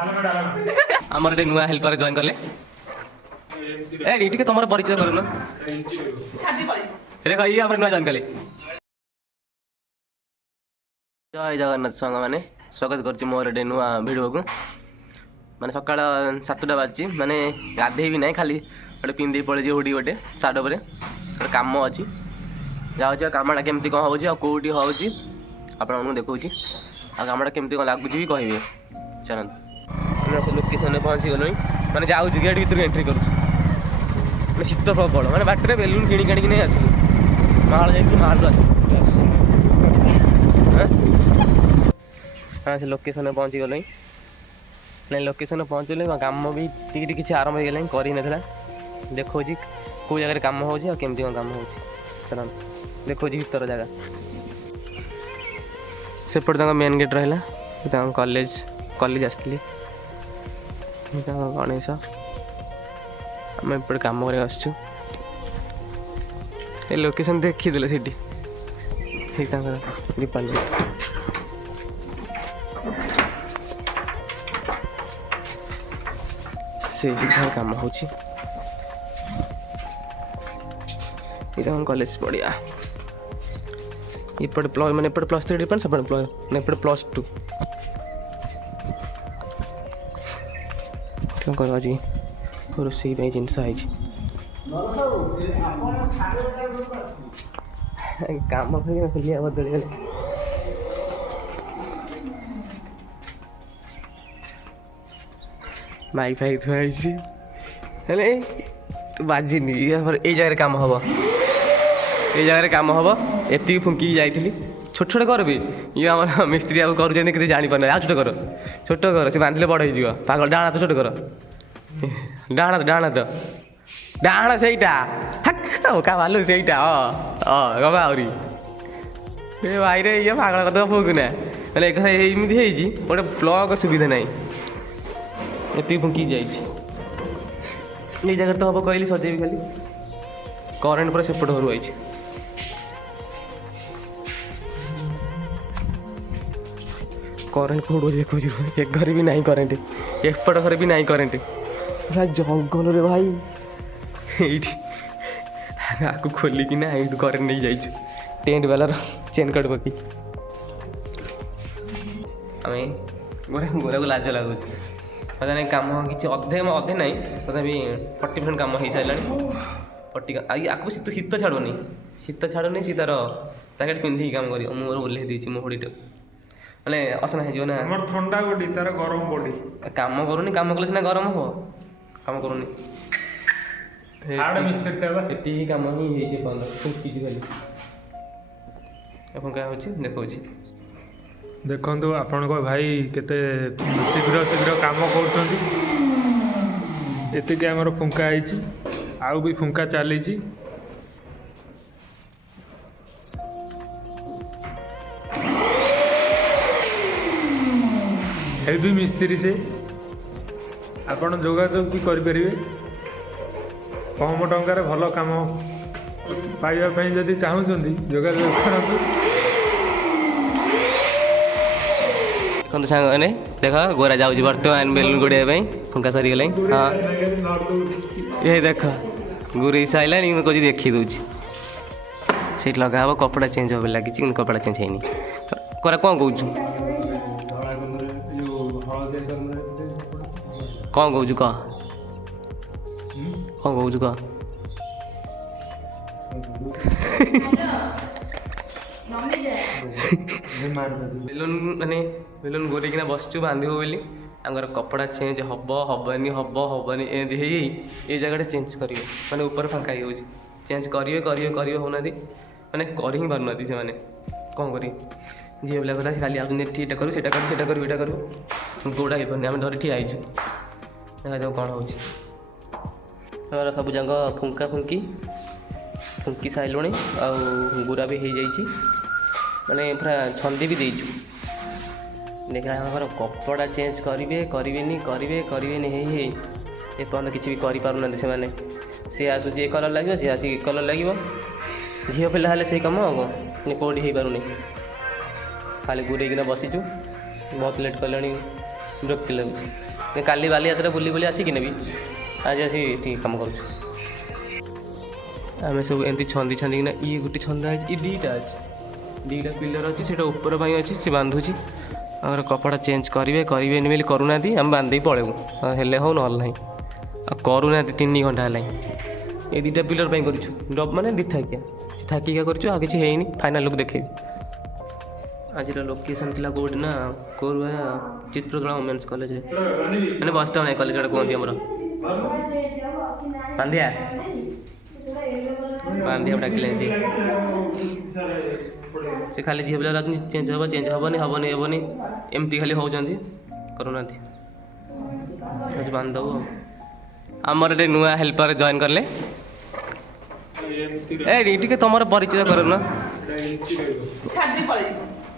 आमर एक नुआ हेल्पर जॉइन करले ए ठीक तुम परिचय कर देखो ये नुआ जॉइन कले। जय जगन्नाथ सांग मैंने स्वागत कर मोर एक नुआ भिडियो को मैंने सका 7टा बाजी मैंने गाधे भी ना खाली गोटे पिंधि पड़े हुडी गोटे सार्ट पर गोटे कम अच्छी जाऊँ कमटा केमती कौन हो कौटी हो आप देखा आ कमटा केमती कौन लगुच भी कहे चलते से लोकेशन पहुँची गलु मैंने जाऊँ गेट भर एंट्री कर शीत प्रबल मैंने बाटर बेलून किणी नहीं आस माल जा माल आस से लोकेशन पहुँची गलु नहीं लोकेशन पहुँचल कम भी टी किसी आरंभ हो गला कर देखा कौ जगह कम होमती कौन कम हो चल देखा भर जगह सेपट मेन गेट रहा कॉलेज कॉलेज आसती गणेश आम एपटे कम कर लोकेशन देखीदे से दीपाली से कम हो कॉलेज पड़िया इपटे मैंने +3 डिपेंड सब एपटे +2 क्या कर रोसई जिनस काम खुलिया बदल माइक फाइक थुआई बाजिनी ये जगह काम हम ये जगह काम हम एति फुंकी जाइली छोट छोट कर भी ये आम मिस्त्री आगे कर जापार आ छोट कर से बांधे बड़ हो पागल डाण तो छोट कर डाण तो डाण से का भालू से गवा आहरी भाई रे ये पागल कत फुकुना मैंने एमती गोटे प्लग सुविधा ना एति फुंकी जा जगह तो हम कहली सजेबी खाली करेन्ट पूरा सेपट घर आई करेन्ट कौट देखो एक घर भी नहीं करेन्ट एपट घर भी नहीं करेन्ट पूरा जंगल रे भाई आपको खोलिकी ना ये करेन्ट नहीं जाइए टेंट वालार चेन कट पकई आम गोरा गोरा को लाज लगुच पता कम कि अधे अधे ना तथापि 40% कम हो सारा पट्टी आपको शीत शीत छाड़ूनी शीत छाड़ूनी सी तार जैकेट पिंधिकी कम कर मुहर ओल्हे देती मुहड़ीटे मैंने असना हो ना ठंडा बॉडी तार गरम बॉडी कम करूनी कम कले सीना गरम हो कम करूनी एति कम ही फुंकी खाली फुंका हो देखा देखु आपण भाई केते शीघ्र शीघ्र काम करती आमर फुंका आईची आउ भी फुंका चली भी मिस्त्री से आपण जोगाजोग भी करें कम टंकार भल काम पाइबा जदि चाहूँगी जोगाजोग करूँ देखो सांग मैंने देख गोरा जाऊँगी बर्तमान बेलून गुड़ाई फुंका सरी गला हाँ ये देख गुरी सारा मैं कह देखी दूसरी से लगा हम कपड़ा चेंज हो लगी कपड़ा चेंज है करा कौन कौन कौन कौच कह कौन कौच कह बेलून माने बेलून गोरेकिना बसचु बांधो बोली आमर कपड़ा चेंज हम हबनी एमती ये जगह चेंज करेंगे मैंने ऊपर फांका हो चेंज करेंगे होना मैंने कर ही पार से मैंने कौन कर झील पिला कथा खाली आगे ठीक करूँ से करूँ यहाँ करूँ गोड़ा हो पारे आम धरी ठिया देखा जाऊ कौन हो सब जगह फुंका फुंकी सारे गुरा भी हो जाइए मैंने पूरा छंदी भी देचु देखा कपड़ा चेंज करेंगे एपर्तन किसी भी करें सी आसूँ ये कलर लगे सी आसिक कलर लगे झील पिला से कम हम कौटी हो पारे खाली गुरेकिना बसीचु बहुत लेट कले विरक्ति लगुच। କାଲି ବାଲିଯାତ୍ରା ବୁଲି ବୁଲି ଆସିକି ନେବି ଆଜି ଆସି ଏଠି କାମ କରୁଛୁ। ଆମେ ସବୁ ଏମିତି ଛନ୍ଦି ଛନ୍ଦିକିନା ଇଏ ଗୋଟେ ଛନ୍ଦା ଅଛି, ଇଏ ଦୁଇଟା ଅଛି, ଦୁଇଟା ପିଲର ଅଛି, ସେଇଟା ଉପର ପାଇଁ ଅଛି, ସେ ବାନ୍ଧୁଛି। ଆମର କପଡ଼ା ଚେଞ୍ଜ କରିବେନି ବୋଲି କରୁନାହାନ୍ତି, ଆମେ ବାନ୍ଧିଦେଇ ପଳେଇବୁ, ହେଲେ ହଉ ନହେଲେ ନାହିଁ। ଆଉ କରୁନାହାନ୍ତି 3 ଘଣ୍ଟା ହେଲାଣି। ଏ ଦୁଇଟା ପିଲର ପାଇଁ କରିଛୁ, ମାନେ ଥାକିକା କରିଛୁ, ଆଉ କିଛି ହେଇନି। ଫାଇନାଲ୍ ଲୁକ୍ ଦେଖେଇବି। ଆଜିର ଲୋକେସନ୍ ଥିଲା କେଉଁଠି ନା କୋରୁଆ ଚିତ୍ରକଳା ଓମେନ୍ସ କଲେଜରେ, ମାନେ ବସ୍ ଷ୍ଟାଣ୍ଡ କଲେଜ ଗୋଟେ କୁହନ୍ତି ଆମର। ବାନ୍ଧିଆ ଡାକିଲେ ସେ ଖାଲି ଝିଅ ପିଲା ଚେଞ୍ଜ ହେବନି ଏମିତି ଖାଲି ହେଉଛନ୍ତି, କରୁନାହାନ୍ତି। ବାନ୍ଧିଦେବୁ ଆଉ। ଆମର ଗୋଟେ ନୂଆ ହେଲ୍ପର ଜଏନ୍ କଲେ। ଟିକେ ତମର ପରିଚୟ କରୁନ।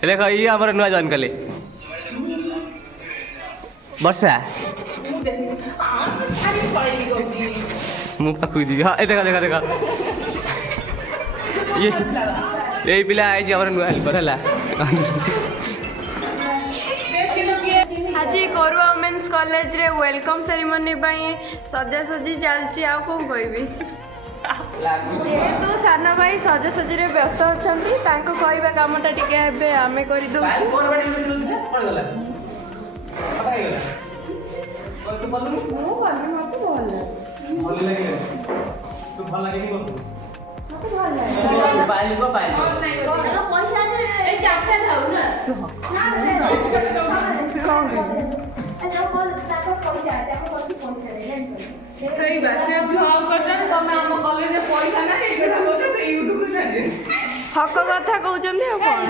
ଦେଖ ଇଏ ଆମର ନୂଆ ଜଏନ୍ କଲେ, ବର୍ଷା। ମୁଁ ପାଖକୁ ଯିବି। ହଁ ଦେଖ ଏଇ ପିଲା ଆଇଛି ଆମର ନୂଆ ହେଲ୍ପର ହେଲା। ଆଜି କୋରୁଆ ଓମେନ୍ସ କଲେଜରେ ୱେଲକମ୍ ସେରିମନି ପାଇଁ ସଜାସଜି ଚାଲିଛି। ଆଉ କ'ଣ କହିବି, ଯେହେତୁ ସାନ ଭାଇ ସଜାସଜିରେ ବ୍ୟସ୍ତ ଅଛନ୍ତି, ତାଙ୍କ କହିବା କାମଟା ଟିକେ ଏବେ ଆମେ କରିଦେଉଛୁ। ହକ କଥା କହୁଛନ୍ତି ଆଉ କ'ଣ।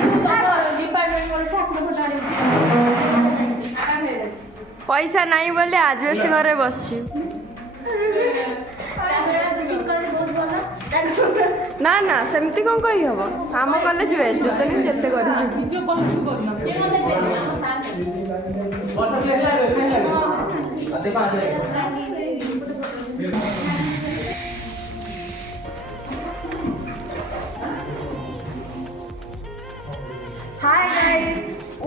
ପଇସା ନାହିଁ ବୋଲି ଆଜବେଷ୍ଟ ଘରେ ବସିଛି। ନା ସେମିତି କ'ଣ କହିହବ। ଆମ କଲେଜ ବେଷ୍ଟ, ଯେତେ କରିବ। Hi guys,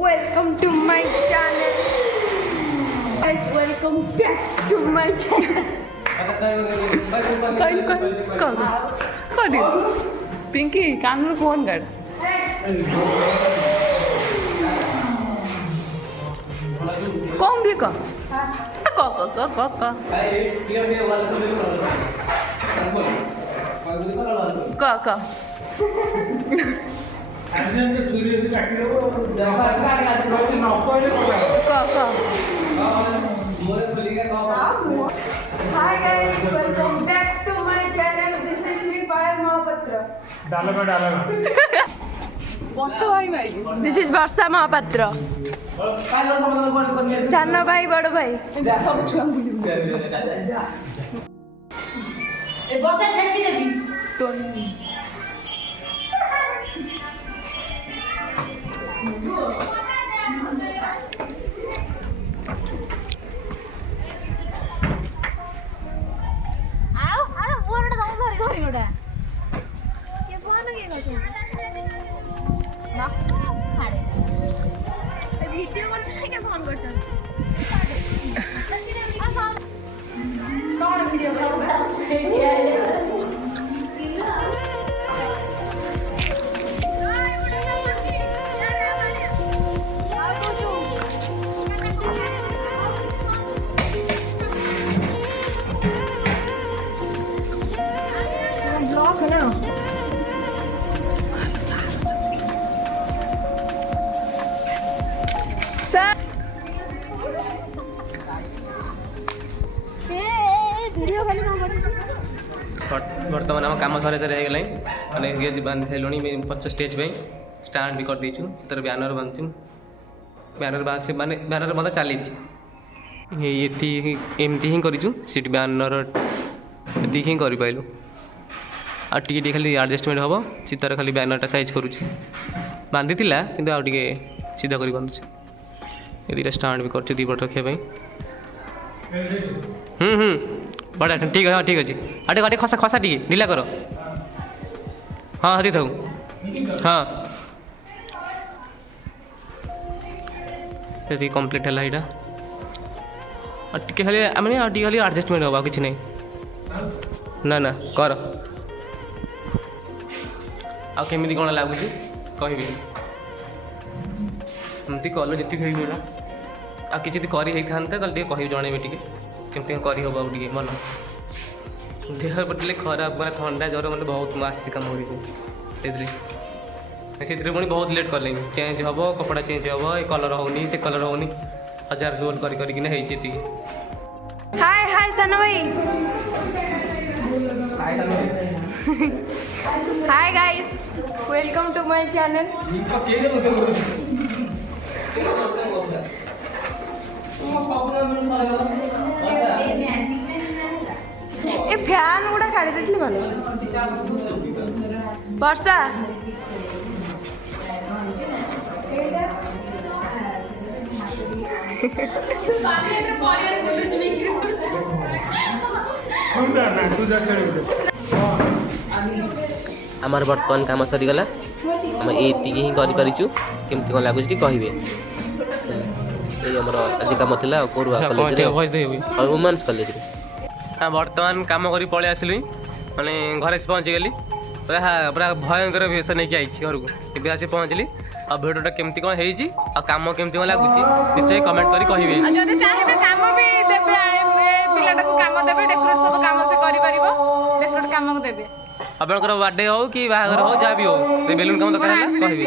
welcome to my channel. Guys, welcome back to my channel. Kau Pinky, kamu phone कर। कौन भी का? का Hi guys, welcome back to my channel. This is me, Payal Mahapatra. This is Varsha Mahapatra. साना भाई बड़ भाई सब छुआ वीडियो फोन कर ब्लॉक है ना। बर्तमान आम कम सर गला मैंने बांधि सारे 50 स्टेज स्टाण्ड भी कर देचु से ब्यानर बांधु ब्यानर माने ब्यानर मतलब चली एमती ही करूँ सीट ब्यानर ये ही कर पाइलु आ टी खाली एडजस्टमेंट हम सीतार खाली ब्यानरटा साइज करुँच बांधी कि सीधा कर बांधुचे ये दुटा स्टाण्ड भी कर दीपट रखापी बड़ा ठीक है। हाँ ठीक अच्छे अटे गटे खसा खसा टी ढिला कर हाँ हती थाऊ हाँ ये कम्प्लीट है यहाँ ଟିକେ ଖାଲି ମାନେ ଆଉ ଟିକେ ଖାଲି ଆଡ଼ଜଷ୍ଟମେଣ୍ଟ ହେବ ଆଉ କିଛି ନାହିଁ। ନା ନା କର। ଆଉ କେମିତି କ'ଣ ଲାଗୁଛି କହିବି। ଏମିତି କଲେ ଯେତିକି ହେଇଗଲା ଆଉ କିଛି ଯଦି କରି ହେଇଥାନ୍ତା ତାହେଲେ ଟିକେ କହିବି, ଜଣେଇବି ଟିକେ କେମିତି କ'ଣ କରିହେବ ଆଉ ଟିକେ ଭଲ। ଦେହ ପଡ଼ିଲେ ଖରାପ ମାନେ ଥଣ୍ଡା ଜ୍ୱର ମାନେ ବହୁତ ମୁଁ ଆସିଛି କାମ କରିକି ସେଥିରେ ପୁଣି ବହୁତ ଲେଟ୍ କଲେଣି। ଚେଞ୍ଜ ହେବ, କପଡ଼ା ଚେଞ୍ଜ ହେବ, ଏ କଲର୍ ହେଉନି ସେ କଲର୍ ହେଉନି, 1000 ରୋଲ୍ କରିକିନା ହେଇଛି ଏତିକି। ହାय ହାय ସାନ ଭାଇ। Hi guys, welcome to my channel. ए फैन गुड़ा काढ़ी देथिली माने वर्षा आमर बर्तमान काम सरीगला, आम एति ही करूँ केमती कौन लगुच कहे। आज कम थी वुमेन्स कॉलेज हाँ बर्तमान कम कर पलि आसलि माने घरे पहुँची गली पूरा पूरा भयंकर भेष नहीं आई घर को ଏବେ आसी पहुँचली। आ भिडियोटा केमती कौन होती आ कम केमती कौन लगुच निश्चय कमेंट करी कहिबे। जदि चाहिए काम भी देबे पिलाटा को काम देबे डेकोरेट सब काम से करि परिबो डेकोरेट काम को देबे। आपनकर बर्थडे हो कि बाहागर हो जहाँ भी हो बेलून काम दरकार है कहबे।